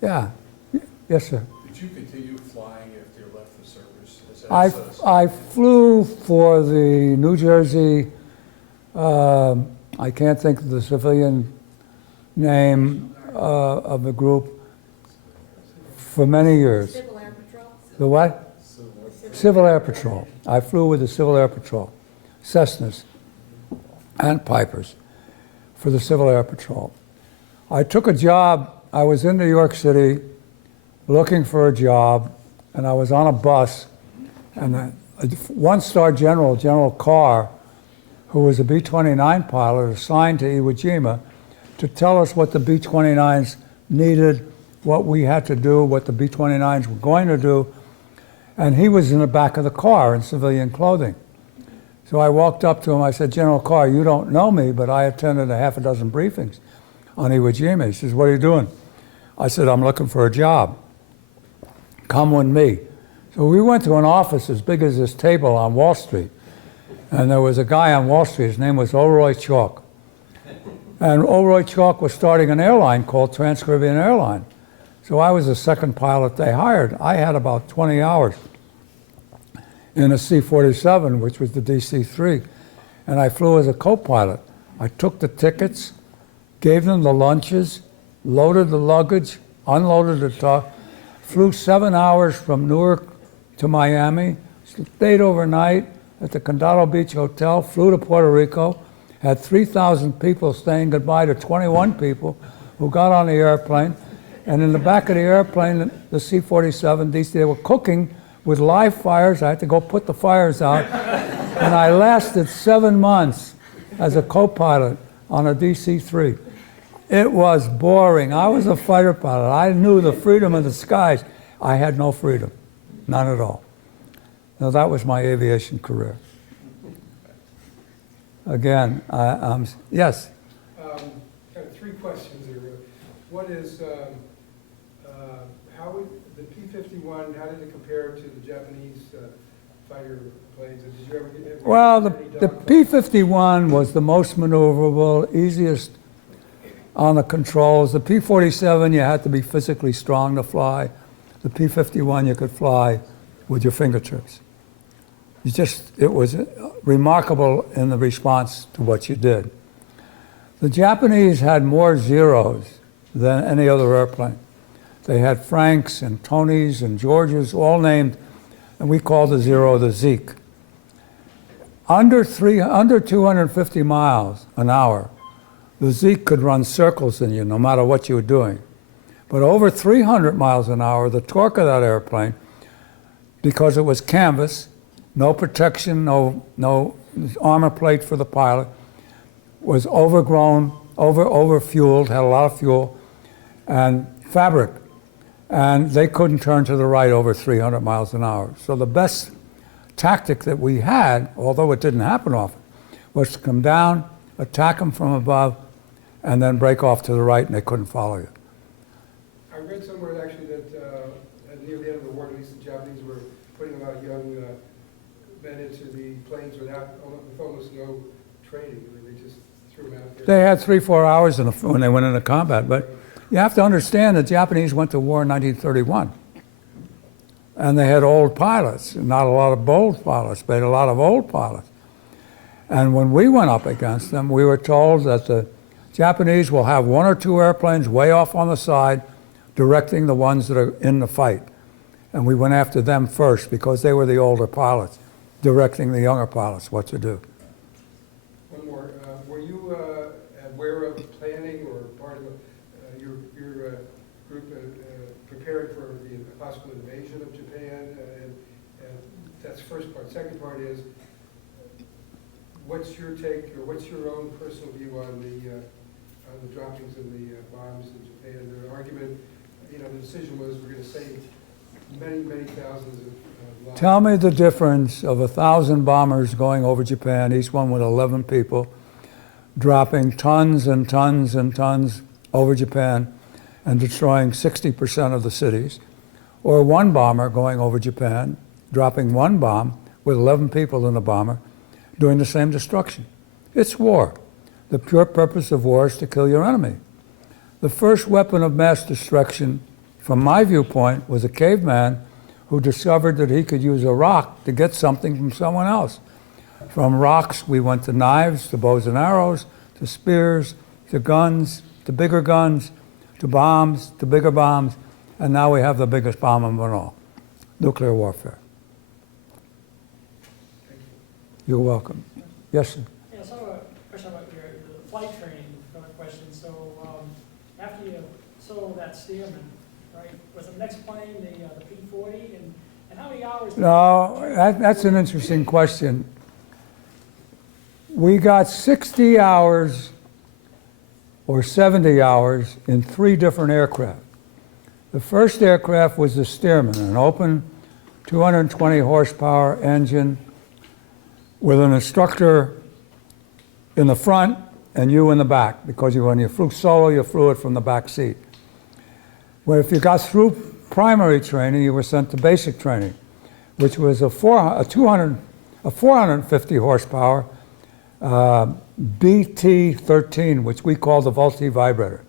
Yeah. Yes, sir. Did you continue flying after you left the service? Is that I flew for the New Jersey, I can't think of the civilian name of the group, for many years. Civil Air Patrol? The what? Civil Air Patrol. I flew with the Civil Air Patrol, Cessnas and Pipers for the Civil Air Patrol. I took a job, I was in New York City looking for a job, and I was on a bus, and a one-star general, General Carr, who was a B-29 pilot assigned to Iwo Jima to tell us what the B-29s needed, what we had to do, what the B-29s were going to do, and he was in the back of the car in civilian clothing. So I walked up to him, I said, General Carr, you don't know me, but I attended a half a dozen briefings on Iwo Jima. He says, what are you doing? I said, I'm looking for a job. Come with me. So we went to an office as big as this table on Wall Street. And there was a guy on Wall Street, his name was O'Roy Chalk. And O'Roy Chalk was starting an airline called Trans-Caribbean Airline. So I was the second pilot they hired. I had about 20 hours in a C-47, which was the DC-3. And I flew as a co-pilot. I took the tickets, gave them the lunches, loaded the luggage, unloaded the truck, flew 7 hours from Newark to Miami, stayed overnight at the Condado Beach Hotel, flew to Puerto Rico, had 3,000 people saying goodbye to 21 people who got on the airplane. And in the back of the airplane, the C-47, they were cooking with live fires. I had to go put the fires out. And I lasted 7 months as a co-pilot on a DC-3. It was boring. I was a fighter pilot. I knew the freedom of the skies. I had no freedom, none at all. Now that was my aviation career. Again, yes? Kind of three questions here. What is, how would the P-51, how did it compare to the Japanese fighter planes? And did you ever get? Well, any the dogfights? P-51 was the most maneuverable, easiest on the controls. The P-47, you had to be physically strong to fly. The P-51, you could fly with your fingertips. It was remarkable in the response to what you did. The Japanese had more zeros than any other airplane. They had Franks and Tonys and Georges, all named, and we called the zero the Zeke. Under 250 miles an hour, the Zeke could run circles in you no matter what you were doing. But over 300 miles an hour, the torque of that airplane, because it was canvas, no protection, no armor plate for the pilot, was overgrown, over-fueled, had a lot of fuel, and fabric. And they couldn't turn to the right over 300 miles an hour. So the best tactic that we had, although it didn't happen often, was to come down, attack them from above, and then break off to the right, and they couldn't follow you. I read somewhere actually that near the end of the war, at least the Japanese were putting a lot of young men into the planes with almost no training. I mean, they just threw them out there. They had 3-4 hours when they went into combat, but you have to understand the Japanese went to war in 1931. And they had old pilots, not a lot of bold pilots, but a lot of old pilots. And when we went up against them, we were told that the Japanese will have 1 or 2 airplanes way off on the side directing the ones that are in the fight. And we went after them first because they were the older pilots, directing the younger pilots what to do. One more. Were you aware of planning or part of your group preparing for the possible invasion of Japan? And that's the first part. Second part is, what's your take, or what's your own personal view on the droppings of the bombs in Japan? The argument, the decision was we're going to save many, many thousands of lives. Tell me the difference of 1,000 bombers going over Japan, each one with 11 people, dropping tons and tons and tons over Japan and destroying 60% of the cities, or one bomber going over Japan, dropping one bomb with 11 people in the bomber, doing the same destruction. It's war. The pure purpose of war is to kill your enemy. The first weapon of mass destruction, from my viewpoint, was a caveman who discovered that he could use a rock to get something from someone else. From rocks, we went to knives, to bows and arrows, to spears, to guns, to bigger guns, to bombs, to bigger bombs, and now we have the biggest bomb of them all, nuclear warfare. You're welcome. Yes, sir. Yeah, so a question about your flight training question. So after you sold that Stearman, right, was the next plane the P-40, and how many hours? No, that's an interesting question. We got 60 hours or 70 hours in 3 different aircraft. The first aircraft was the Stearman, an open 220 horsepower engine with an instructor in the front and you in the back, because when you flew solo, you flew it from the back seat. Well, if you got through primary training, you were sent to basic training, which was a 450 horsepower BT-13, which we call the Vultee vibrator.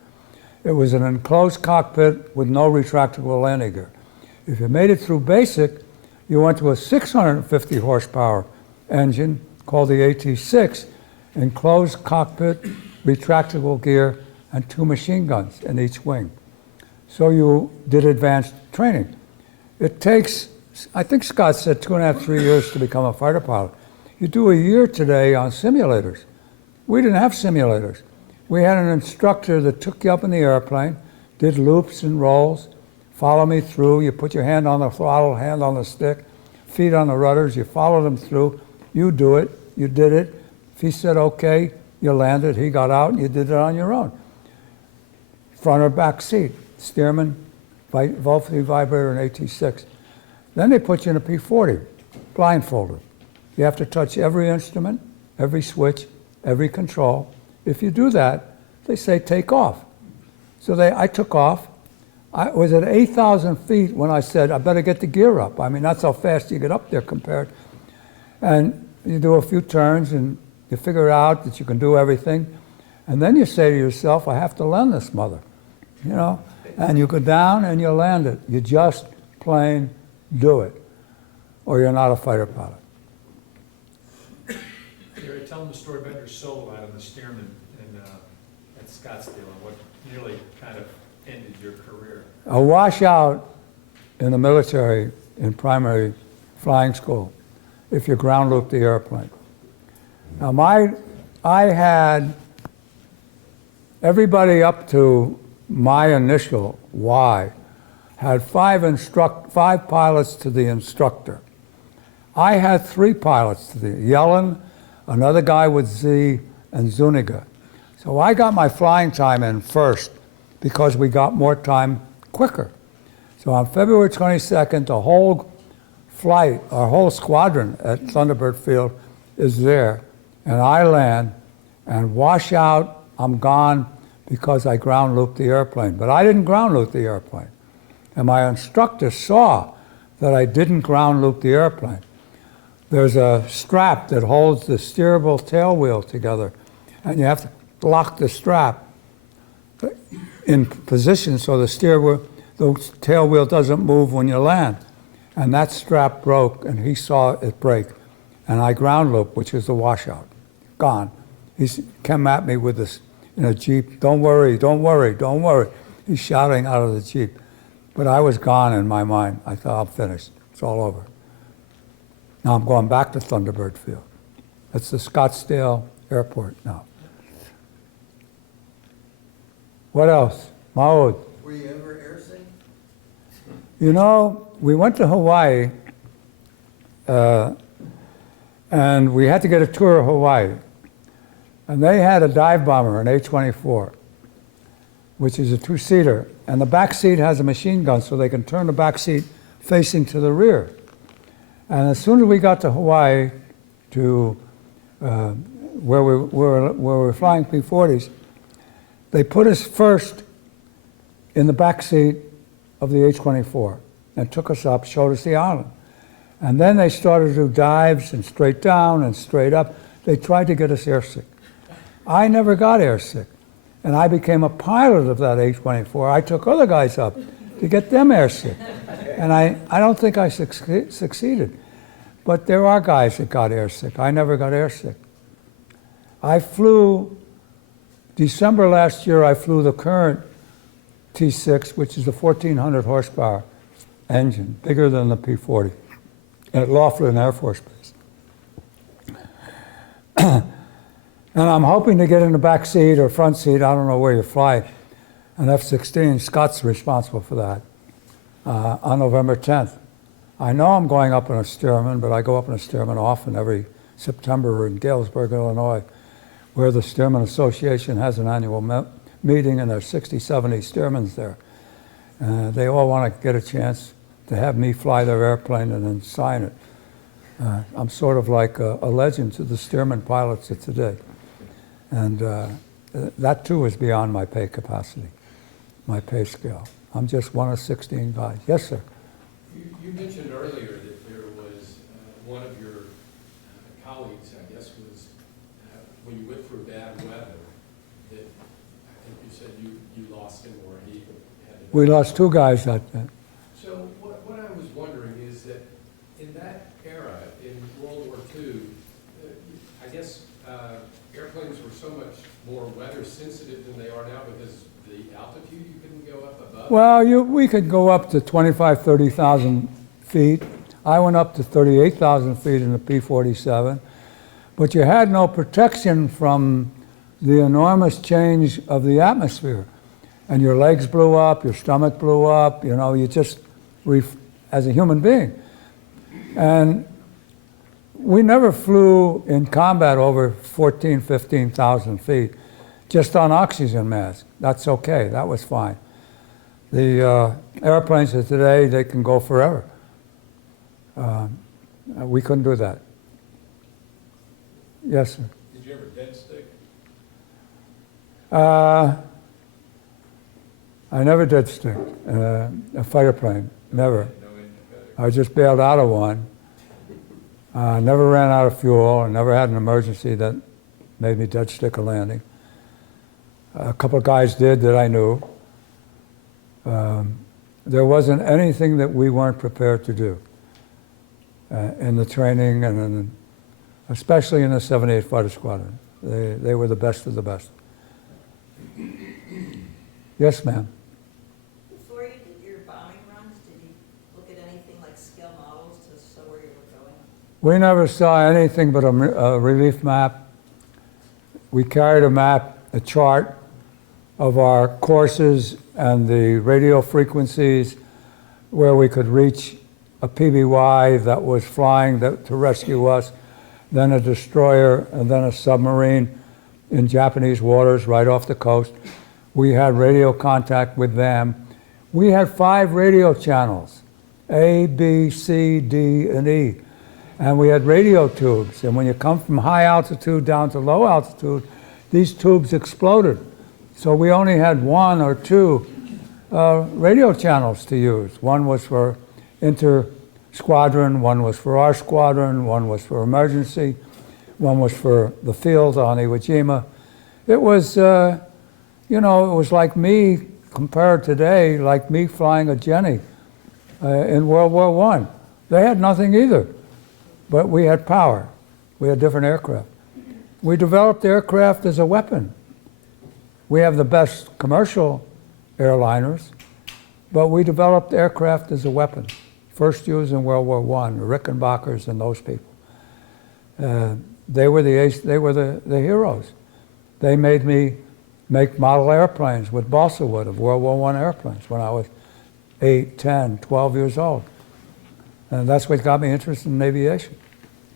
It was an enclosed cockpit with no retractable landing gear. If you made it through basic, you went to a 650 horsepower engine called the AT-6, enclosed cockpit, retractable gear, and 2 machine guns in each wing. So you did advanced training. It takes, I think Scott said, 2.5, 3 years to become a fighter pilot. You do a year today on simulators. We didn't have simulators. We had an instructor that took you up in the airplane, did loops and rolls, follow me through. You put your hand on the throttle, hand on the stick, feet on the rudders, you follow them through. You do it, you did it. If he said okay, you landed, he got out, and you did it on your own. Front or back seat, Stearman, Vultee vibrator, and AT-6. Then they put you in a P-40, blindfolded. You have to touch every instrument, every switch, every control. If you do that, they say take off. So I took off. I was at 8,000 feet when I said, I better get the gear up. I mean, that's how fast you get up there compared. And you do a few turns and you figure out that you can do everything. And then you say to yourself, I have to land this mother, And you go down and you land it. You just plain do it, or you're not a fighter pilot. You're telling the story about your solo out of the Stearman, and at Scottsdale and what nearly kind of ended your career? A washout in the military in primary flying school if you ground loop the airplane. Now I had everybody up to my initial Y had five pilots to the instructor. I had 3 pilots to the Yellin, another guy with Z, and Zuniga. So I got my flying time in first because we got more time quicker. So on February 22nd, the whole flight, our whole squadron at Thunderbird Field is there, and I land and wash out, I'm gone because I ground looped the airplane. But I didn't ground loop the airplane. And my instructor saw that I didn't ground loop the airplane. There's a strap that holds the steerable tail wheel together, and you have to lock the strap in position so the tail wheel doesn't move when you land. And that strap broke, and he saw it break. And I ground looped, which is the washout. Gone. He came at me with this in a Jeep, don't worry, don't worry, don't worry. He's shouting out of the Jeep. But I was gone in my mind. I thought, I'm finished. It's all over. Now I'm going back to Thunderbird Field. That's the Scottsdale Airport now. What else? Maud. Were you ever airsick? You know, we went to Hawaii, and we had to get a tour of Hawaii. And they had a dive bomber, an A-24, which is a 2-seater. And the back seat has a machine gun, so they can turn the back seat facing to the rear. And as soon as we got to Hawaii, to where we were flying P-40s, they put us first in the back seat of the H-24 and took us up, showed us the island. And then they started to do dives and straight down and straight up. They tried to get us airsick. I never got airsick. And I became a pilot of that H-24. I took other guys up to get them airsick. And I don't think I succeeded. But there are guys that got airsick. I never got airsick. I flew, December last year, I flew the current T6, which is a 1,400 horsepower engine, bigger than the P-40, at Laughlin Air Force Base. And I'm hoping to get in the back seat or front seat, I don't know where you fly, an F-16. Scott's responsible for that, on November 10th. I know I'm going up in a Stearman, but I go up in a Stearman often every September in Galesburg, Illinois, where the Stearman Association has an annual meeting, and there's 60, 70 Stearmans there. They all want to get a chance to have me fly their airplane and then sign it. I'm sort of like a legend to the Stearman pilots of today. And that too is beyond my pay capacity, my pay scale. I'm just one of 16 guys. Yes, sir. You mentioned earlier that there was one of your colleagues, I guess, was when you went through bad weather, that I think you said you lost him or he had to. We lost 2 guys that day. So what I was wondering is that in that era, in World War II, I guess airplanes were so much more weather sensitive than they are now because the altitude you couldn't go up above. Well, we could go up to 25, 30,000 feet. I went up to 38,000 feet in the P-47, but you had no protection from the enormous change of the atmosphere. And your legs blew up, your stomach blew up, you know, you just, as a human being. And we never flew in combat over 14, 15,000 feet, just on oxygen mask. That's okay, that was fine. The airplanes of today, they can go forever. We couldn't do that. Yes, sir. Did you ever dead stick? I never did stick a fighter plane, never. No independent. I just bailed out of one. Never ran out of fuel, and never had an emergency that made me dead stick a landing. A couple of guys did that I knew. There wasn't anything that we weren't prepared to do in the training, and especially in the 78 Fighter Squadron. They were the best of the best. Yes, ma'am. Before you did your bombing runs, did you look at anything like scale models to show where you were going? We never saw anything but a relief map. We carried a map, a chart of our courses and the radio frequencies where we could reach a PBY that was flying to rescue us, then a destroyer, and then a submarine in Japanese waters right off the coast. We had radio contact with them. We had 5 radio channels, A, B, C, D, and E. And we had radio tubes. And when you come from high altitude down to low altitude, these tubes exploded. So we only had 1 or 2 radio channels to use. One was for inter-squadron, one was for our squadron, one was for emergency, one was for the field on Iwo Jima. It was, you know, it was like me, compared today, like me flying a Jenny in World War I. They had nothing either, but we had power. We had different aircraft. We developed aircraft as a weapon. We have the best commercial airliners, but we developed aircraft as a weapon. First used in World War I, the Rickenbackers and those people. They were the heroes. They made me make model airplanes with balsa wood of World War I airplanes when I was 8, 10, 12 years old. And that's what got me interested in aviation.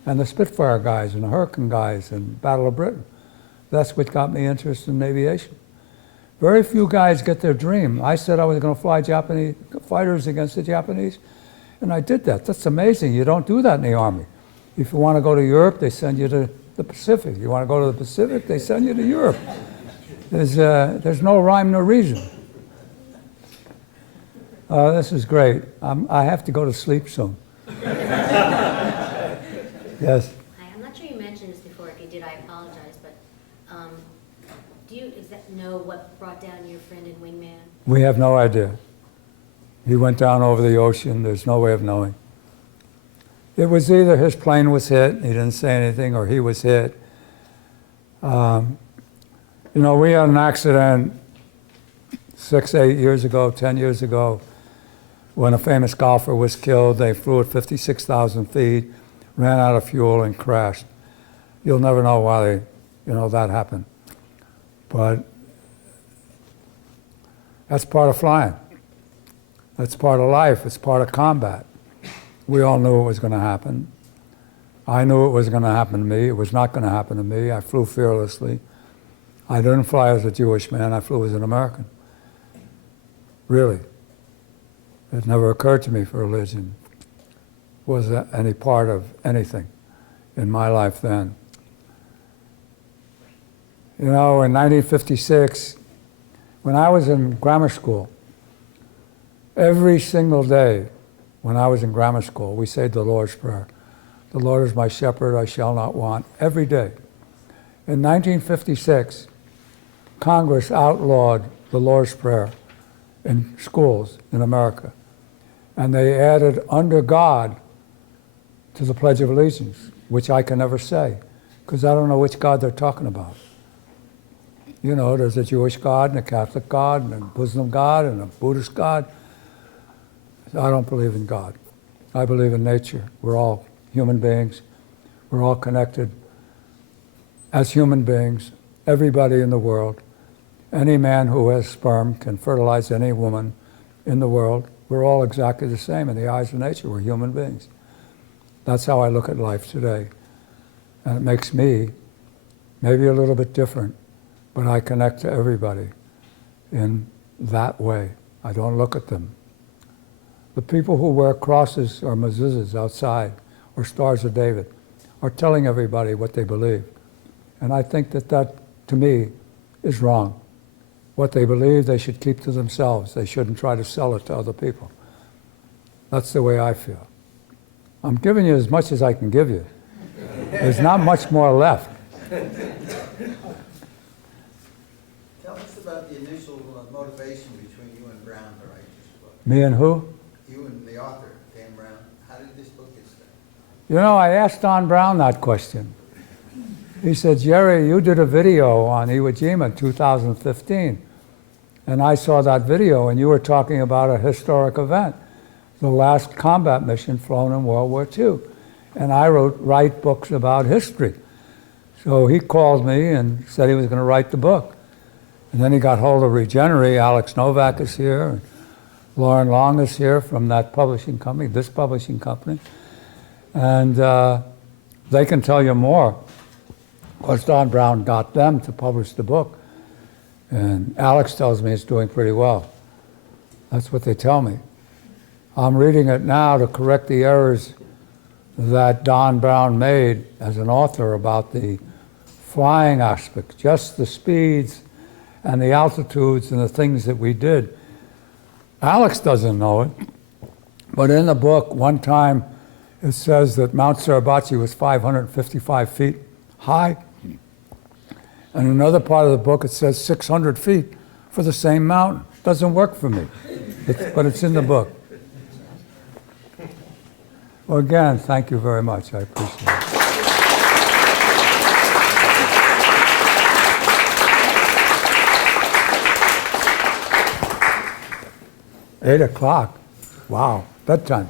And the Spitfire guys and the Hurricane guys and Battle of Britain. That's what got me interested in aviation. Very few guys get their dream. I said I was going to fly Japanese fighters against the Japanese, and I did that. That's amazing. You don't do that in the Army. If you want to go to Europe, they send you to the Pacific. You want to go to the Pacific, they send you to Europe. There's no rhyme, no reason. This is great. I have to go to sleep soon. Yes? Hi, I'm not sure you mentioned this before. If you did, I apologize, but do you know what brought down your friend in Wingman? We have no idea. He went down over the ocean. There's no way of knowing. It was either his plane was hit, he didn't say anything, or he was hit. You know, we had an accident 6, 8 years ago, 10 years ago, when a famous golfer was killed. They flew at 56,000 feet, ran out of fuel, and crashed. You'll never know why that happened. But that's part of flying. That's part of life. It's part of combat. We all knew it was going to happen. I knew it was going to happen to me. It was not going to happen to me. I flew fearlessly. I didn't fly as a Jewish man. I flew as an American. Really. It never occurred to me for religion was any part of anything in my life then. You know, in 1956, when I was in grammar school, every single day when I was in grammar school, we said the Lord's Prayer. The Lord is my shepherd, I shall not want, every day. In 1956, Congress outlawed the Lord's Prayer in schools in America. And they added under God to the Pledge of Allegiance, which I can never say, because I don't know which God they're talking about. You know, there's a Jewish God and a Catholic God and a Muslim God and a Buddhist God. I don't believe in God. I believe in nature. We're all human beings. We're all connected as human beings, everybody in the world. Any man who has sperm can fertilize any woman in the world. We're all exactly the same in the eyes of nature. We're human beings. That's how I look at life today. And it makes me maybe a little bit different, but I connect to everybody in that way. I don't look at them. The people who wear crosses or mezuzahs outside, or Stars of David, are telling everybody what they believe. And I think that, to me, is wrong. What they believe, they should keep to themselves. They shouldn't try to sell it to other people. That's the way I feel. I'm giving you as much as I can give you. There's not much more left. Tell us about the initial motivation between you and Brown to write this book. Me and who? You and the author, Dan Brown. How did this book get started? You know, I asked Don Brown that question. He said, Jerry, you did a video on Iwo Jima in 2015. And I saw that video, and you were talking about a historic event, the last combat mission flown in World War II. And I write books about history. So he called me and said he was going to write the book. And then he got hold of Regenery. Alex Novak is here. And Lauren Long is here from that publishing company, this publishing company. And they can tell you more, because Don Brown got them to publish the book. And Alex tells me it's doing pretty well. That's what they tell me. I'm reading it now to correct the errors that Don Brown made as an author about the flying aspect, just the speeds and the altitudes and the things that we did. Alex doesn't know it, but in the book, one time it says that Mount Suribachi was 555 feet high. And another part of the book, it says 600 feet for the same mountain. Doesn't work for me, but it's in the book. Well, again, thank you very much. I appreciate it. 8 o'clock. Wow, bedtime.